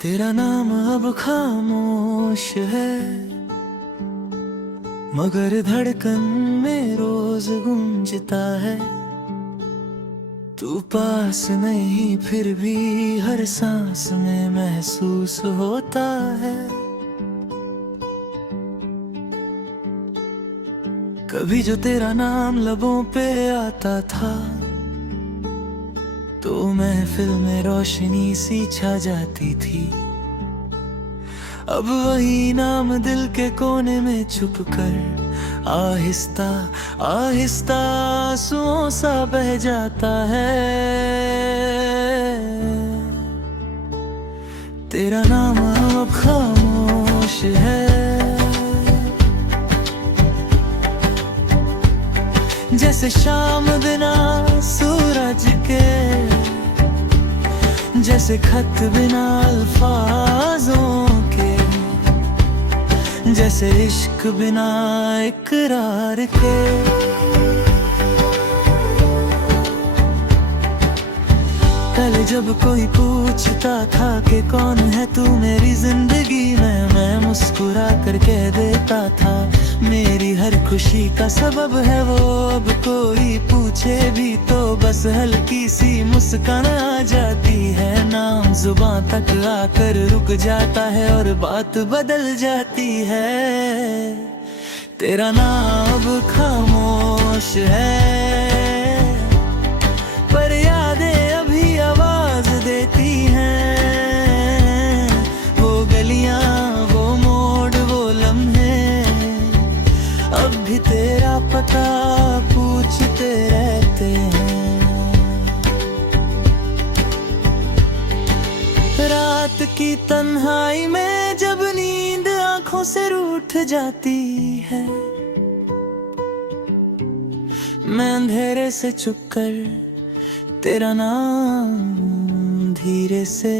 तेरा नाम अब खामोश है, मगर धड़कन में रोज गूंजता है। तू पास नहीं फिर भी हर सांस में महसूस होता है। कभी जो तेरा नाम लबों पे आता था, तो महफिल में रोशनी सी छा जाती थी। अब वही नाम दिल के कोने में छुप कर आहिस्ता आहिस्ता आंसुओं सा बह जाता है। तेरा नाम अब खामोश है, जैसे शाम बिना सूरज के, जैसे खत बिना अल्फाजों के, जैसे इश्क बिना इकरार के। पहले जब कोई पूछता था कि कौन है तू मेरी जिंदगी में, मैं मुस्कुरा कर कह देता था मेरी हर खुशी का सबब है वो। अब कोई पूछे भी तो बस हल्की सी मुस्कान आ जाती है। नाम जुबान तक आकर रुक जाता है और बात बदल जाती है। तेरा नाम अब खामोश है, पर यादें अभी आवाज देती हैं। वो गलियां, वो मोड़, वो लम्हे अब भी तेरा पता पूछते रहते हैं। रात की तन्हाई में जब नींद आंखों से रूठ जाती है, मैं अंधेरे से छुपकर तेरा नाम धीरे से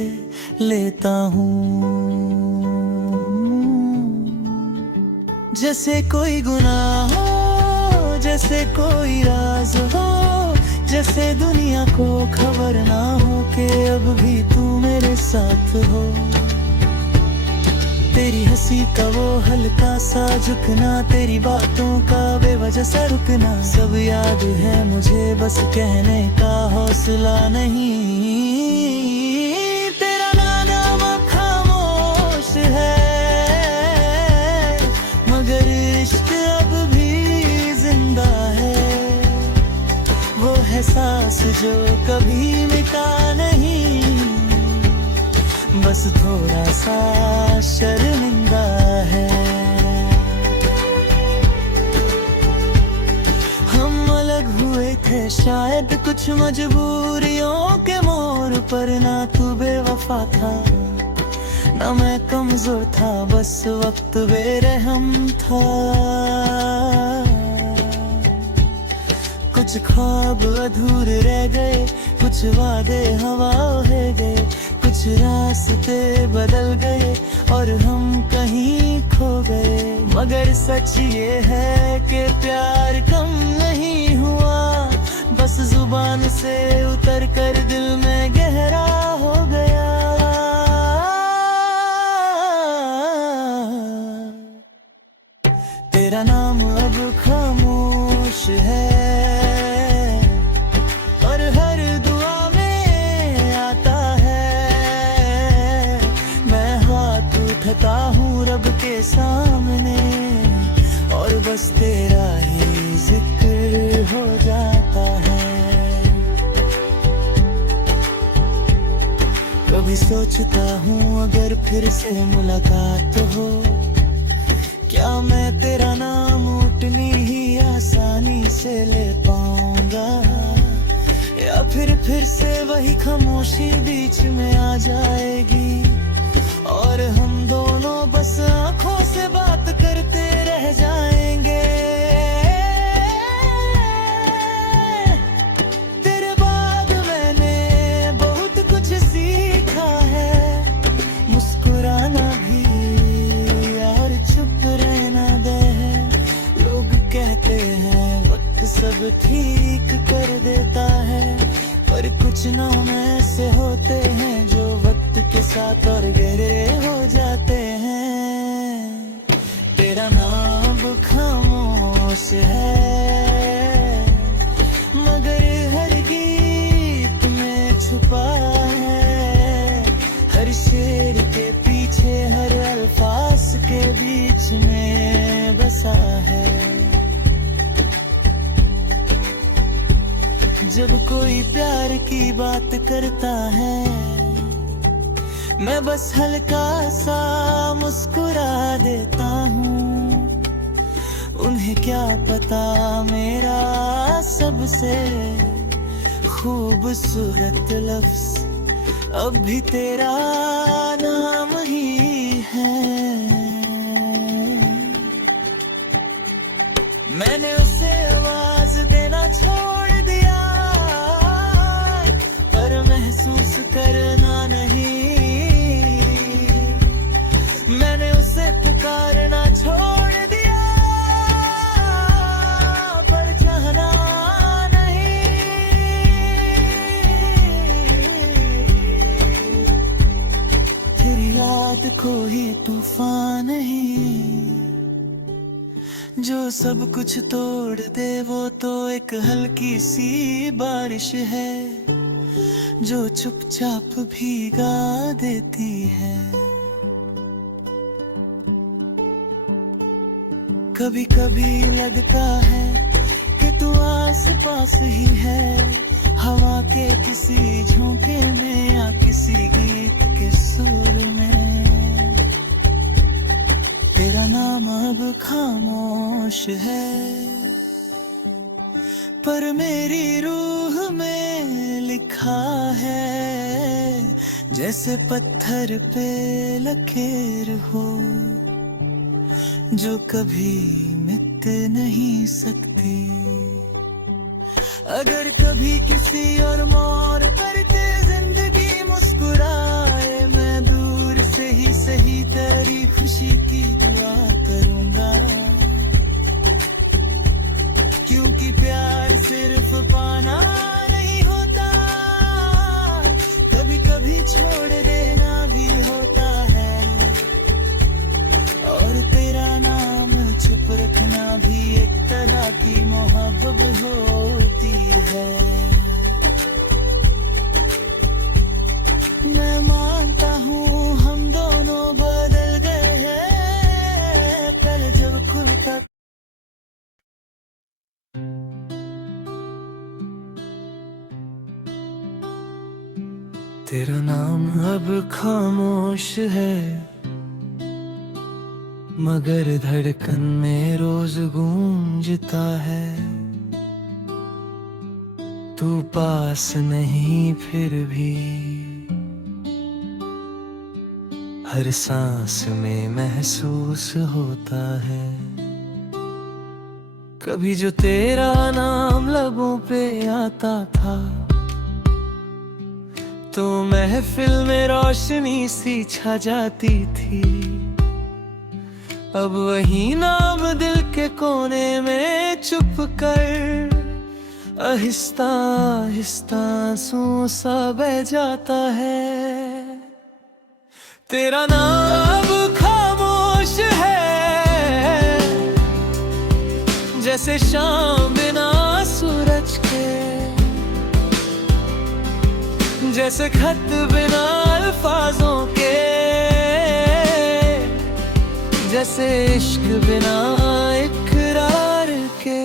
लेता हूँ। जैसे कोई गुनाह हो, जैसे कोई राज हो, जैसे दुनिया को खबर ना हो कि अब भी तू मेरे साथ हो। तेरी हंसी का वो हल्का सा झुकना, तेरी बातों का बेवजह सा रुकना, सब याद है मुझे बस कहने का हौसला नहीं। तेरा नाम खामोश है, मगर इश्क अब भी जिंदा है। वो है सांस जो कभी मिटा नहीं, बस थोड़ा सा शर्मिंदा है। हम अलग हुए थे शायद कुछ मजबूरियों के मोड़ पर, ना तू बेवफा था ना मैं कमजोर था, बस वक्त बेरहम था। कुछ ख्वाब अधूरे रह गए, कुछ वादे हवा हो गए, कुछ रास्ते बदल गए और हम कहीं खो गए। मगर सच ये है कि प्यार कम नहीं हुआ, बस जुबान से उतर कर दिल में गहरा हो गया। तेरा नाम अब खामोश है, और हर दुआ में आता है। मैं हाथ उठाता हूँ रब के सामने, और बस तेरा ही जिक्र हो जाता है। कभी सोचता हूँ अगर फिर से मुलाकात हो, क्या मैं तेरा नाम उतनी ही आसानी से ले पाऊंगा, या फिर से वही खामोशी बीच में आ जाएगी और हम दोनों बस आंखों से बात करते रह जाएंगे। तेरे बाद मैंने बहुत कुछ सीखा है, मुस्कुराना भी और चुप रहना दे। लोग कहते हैं वक्त सब ठीक कर देता है, पर कुछ नाम ऐसे होते हैं जो वक्त के साथ और गहरे हो जाते हैं। तेरा नाम खामोश है मगर हर गीत में छुपा है। हर शेर के पीछे हर अल्फाज के बीच में बसा है। जब कोई प्यार की बात करता है मैं बस हल्का सा मुस्कुरा देता हूँ। उन्हें क्या पता मेरा सबसे खूबसूरत लफ्ज अब भी तेरा नाम ही है। मैंने उसे आवाज देना छोड़ दिया पर महसूस करना नहीं। मैंने उसे पुकारना छोड़ दिया पर चाहना नहीं। तेरी याद को ही तूफान ही जो सब कुछ तोड़ दे वो तो एक हल्की सी बारिश है जो चुपचाप भीगा देती है। कभी कभी लगता है कि तू आस पास ही है हवा के किसी झोंके में या किसी गीत के सुर में। तेरा नाम अब खामोश है पर मेरी रूह में लिखा है जैसे पत्थर पे लकीर हो जो कभी मिट नहीं सकती। अगर कभी किसी और मोड़ पर ते जिंदगी मुस्कुराए मैं दूर से ही सही तेरी खुशी की दुआ करूंगा। क्योंकि प्यार सिर्फ पाना नहीं होता कभी कभी छोड़ देना भी होता है। और तेरा नाम चुप रखना भी एक तरह की मोहब्बत होती है। मैं मानता हूँ हम दोनों बदल गए हैं पहले जब खुलता। तेरा नाम अब खामोश है मगर धड़कन में रोज गूंजता है। तू पास नहीं फिर भी हर सांस में महसूस होता है। कभी जो तेरा नाम लबों पे आता था तो महफिल में रोशनी सी छा जाती थी। अब वही नाम दिल के कोने में छुप कर आहिस्ता आहिस्ता आंसू सा बह जाता है। तेरा नाम खामोश है जैसे शाम बिना सूरज के जैसे खत बिना अल्फाजों के जैसे इश्क बिना इकरार के।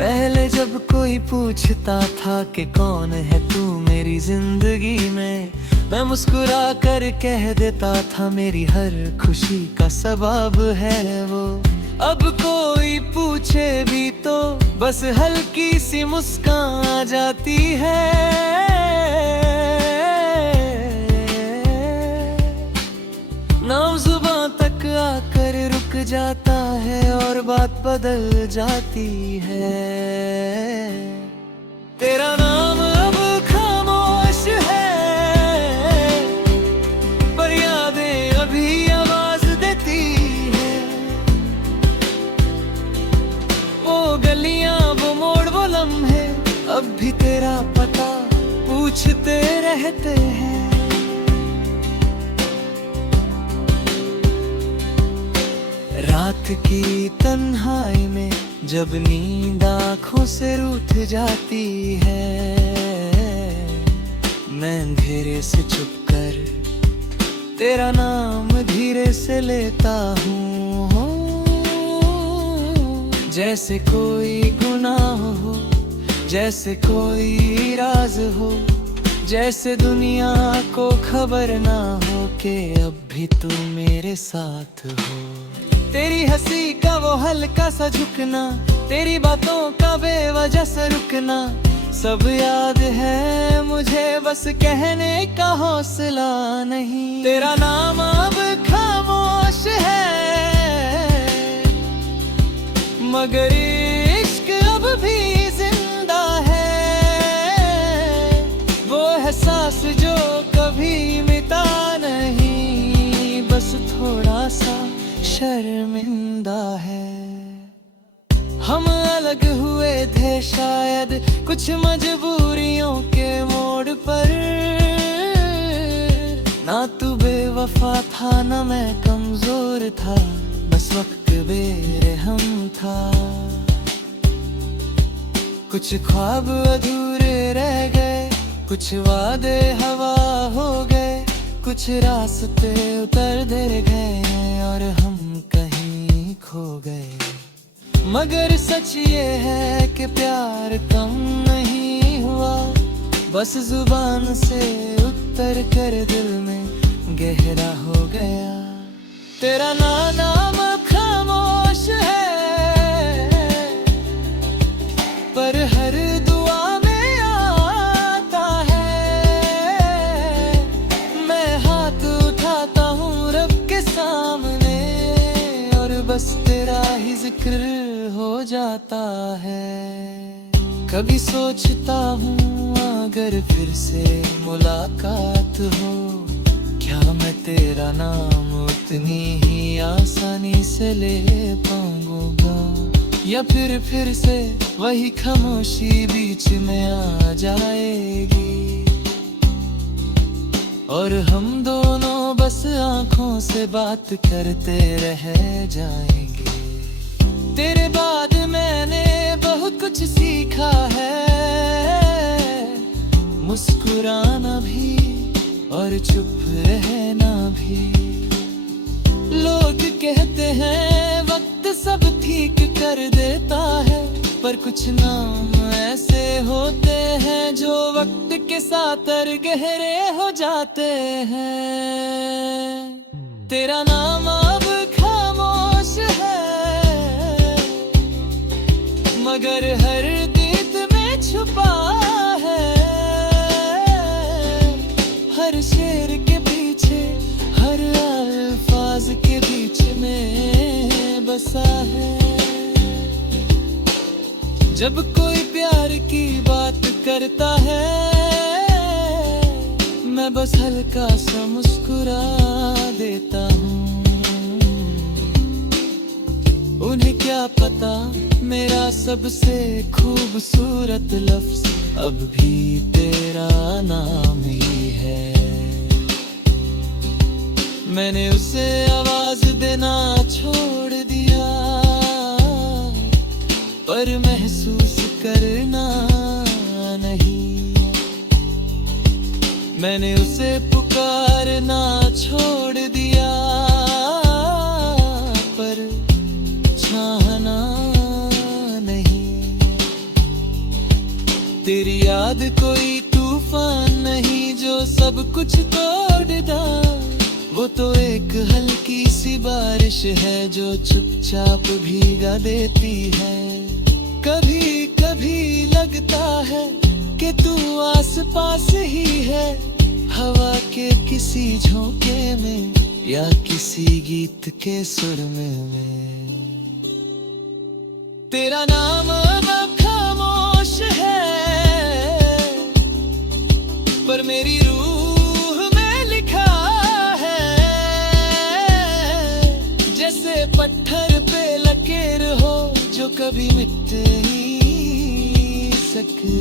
पहले जब कोई पूछता था कि कौन है तू मेरी जिंदगी में मैं मुस्कुरा कर कह देता था मेरी हर खुशी का सबब है वो। अब कोई पूछे भी तो बस हल्की सी मुस्कान आ जाती है। नाम जुबां तक आकर रुक जाता है और बात बदल जाती है। तेरा नाम अब खामोश है पर यादें अभी आवाज देती है। वो गलियां वो मोड़ वो लम्हे अब भी तेरा पता पूछते रहते हैं। रात की तन्हाई में जब नींद आँखों से रूठ जाती है, मैं अंधेरे से छुपकर तेरा नाम धीरे से लेता हूँ। जैसे कोई गुनाह हो, जैसे कोई राज हो, जैसे दुनिया को खबर ना हो कि अब भी तू मेरे साथ हो। तेरी हंसी का वो हल्का सा झुकना, तेरी बातों का बेवजह से रुकना, सब याद है मुझे, बस कहने का हौसला नहीं। तेरा नाम अब खामोश है, मगर इश्क अब भी जिंदा है। वो एहसास जो कभी मिटा नहीं, बस थोड़ा सा शर्मिंदा है। हम अलग हुए थे शायद कुछ मजबूरियों के मोड़ पर, ना तू बेवफा था ना मैं कमजोर था, बस वक्त बेरहम था। कुछ ख्वाब अधूरे रह गए, कुछ वादे हवा हो गए, कुछ रास्ते उतर दे गए और हम कहीं खो गए। मगर सच ये है कि प्यार कम नहीं हुआ, बस जुबान से उतर कर दिल में गहरा हो गया। तेरा नाम खामोश है, पर हर दुआ में आता है। मैं हाथ उठाता हूँ रब के सामने, और बस तेरा ही जिक्र हो जाता है। कभी सोचता हूँ अगर फिर से मुलाकात हो, क्या मैं तेरा नाम उतनी ही आसानी से ले पाऊंगा, या फिर से वही खामोशी बीच में आ जाएगी, और हम दोनों बस आँखों से बात करते रह जाएंगे। तेरे बाद मैंने बहुत कुछ सीखा है, मुस्कुराना भी और चुप रहना भी। लोग कहते हैं वक्त सब ठीक कर देता है, पर कुछ नाम ऐसे होते हैं जो वक्त के साथ और गहरे हो जाते हैं। तेरा नाम अब खामोश है, मगर हर दीद में छुपा है। हर शेर के पीछे, हर अल्फाज के बीच में बसा है। जब कोई प्यार की बात करता है, मैं बस हल्का सा मुस्कुरा देता हूँ। उन्हें क्या पता मेरा सबसे खूबसूरत लफ्ज अब भी तेरा नाम ही है। मैंने उसे आवाज देना छोड़ दिया, पर महसूस करना नहीं। मैंने उसे पुकारना छोड़ दिया, पर चाहना नहीं। तेरी याद कोई तूफान नहीं जो सब कुछ तोड़ देता, वो तो एक हल्की सी बारिश है जो चुपचाप भीगा देती है। कभी कभी लगता है कि तू आस पास ही है, हवा के किसी झोंके में या किसी गीत के सुर में। तेरा नाम अब खामोश है, पर मेरी रूह में लिखा है। जैसे पत्थर पे लकीर हो जो कभी मिट नहीं सके।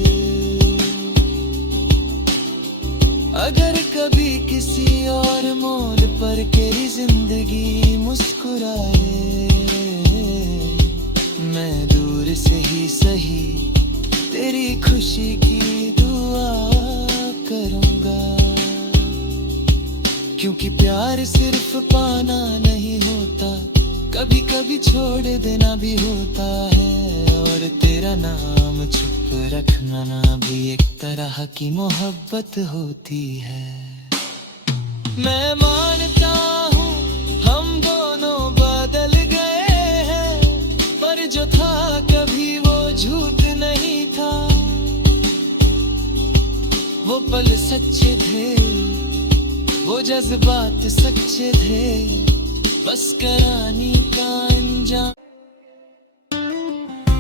अगर कभी किसी और मोड़ पर तेरी जिंदगी मुस्कुराए, मैं दूर से ही सही तेरी खुशी की दुआ करूंगा। क्योंकि प्यार सिर्फ पाना नहीं होता, कभी कभी छोड़ देना भी होता है। और तेरा नाम छुप रखना ना भी एक तरह की मोहब्बत होती है। मैं मानता हूँ हम दोनों बदल गए हैं, पर जो था कभी वो झूठ नहीं था। वो पल सच्चे थे, वो जज्बात सच्चे थे, बस करानी का अंजाम।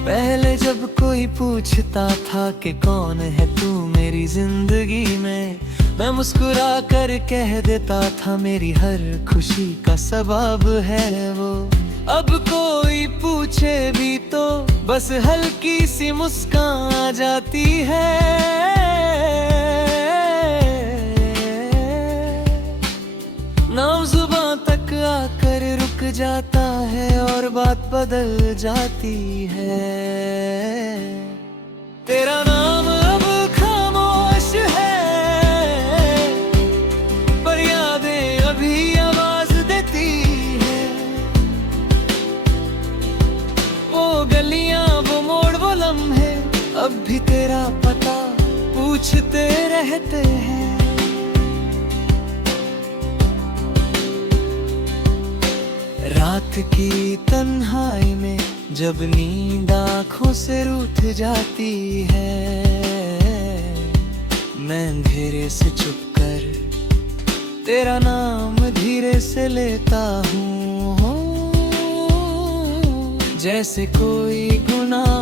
पहले जब कोई पूछता था कि कौन है तू मेरी जिंदगी में, मैं मुस्कुरा कर कह देता था मेरी हर खुशी का सबब है वो। अब कोई पूछे भी तो बस हल्की सी मुस्कान आ जाती है। नाम जुबां तक आकर रुक जाता है और बात बदल जाती है। तेरा नाम अब खामोश है, पर यादें अभी आवाज देती है। वो गलियां, वो मोड़, वो लम्हे अब भी तेरा पता पूछते रहते हैं। रात की तन्हाई में जब नींद आँखों से रूठ जाती है, मैं अंधेरे से छुपकर तेरा नाम धीरे से लेता हूँ। जैसे कोई गुनाह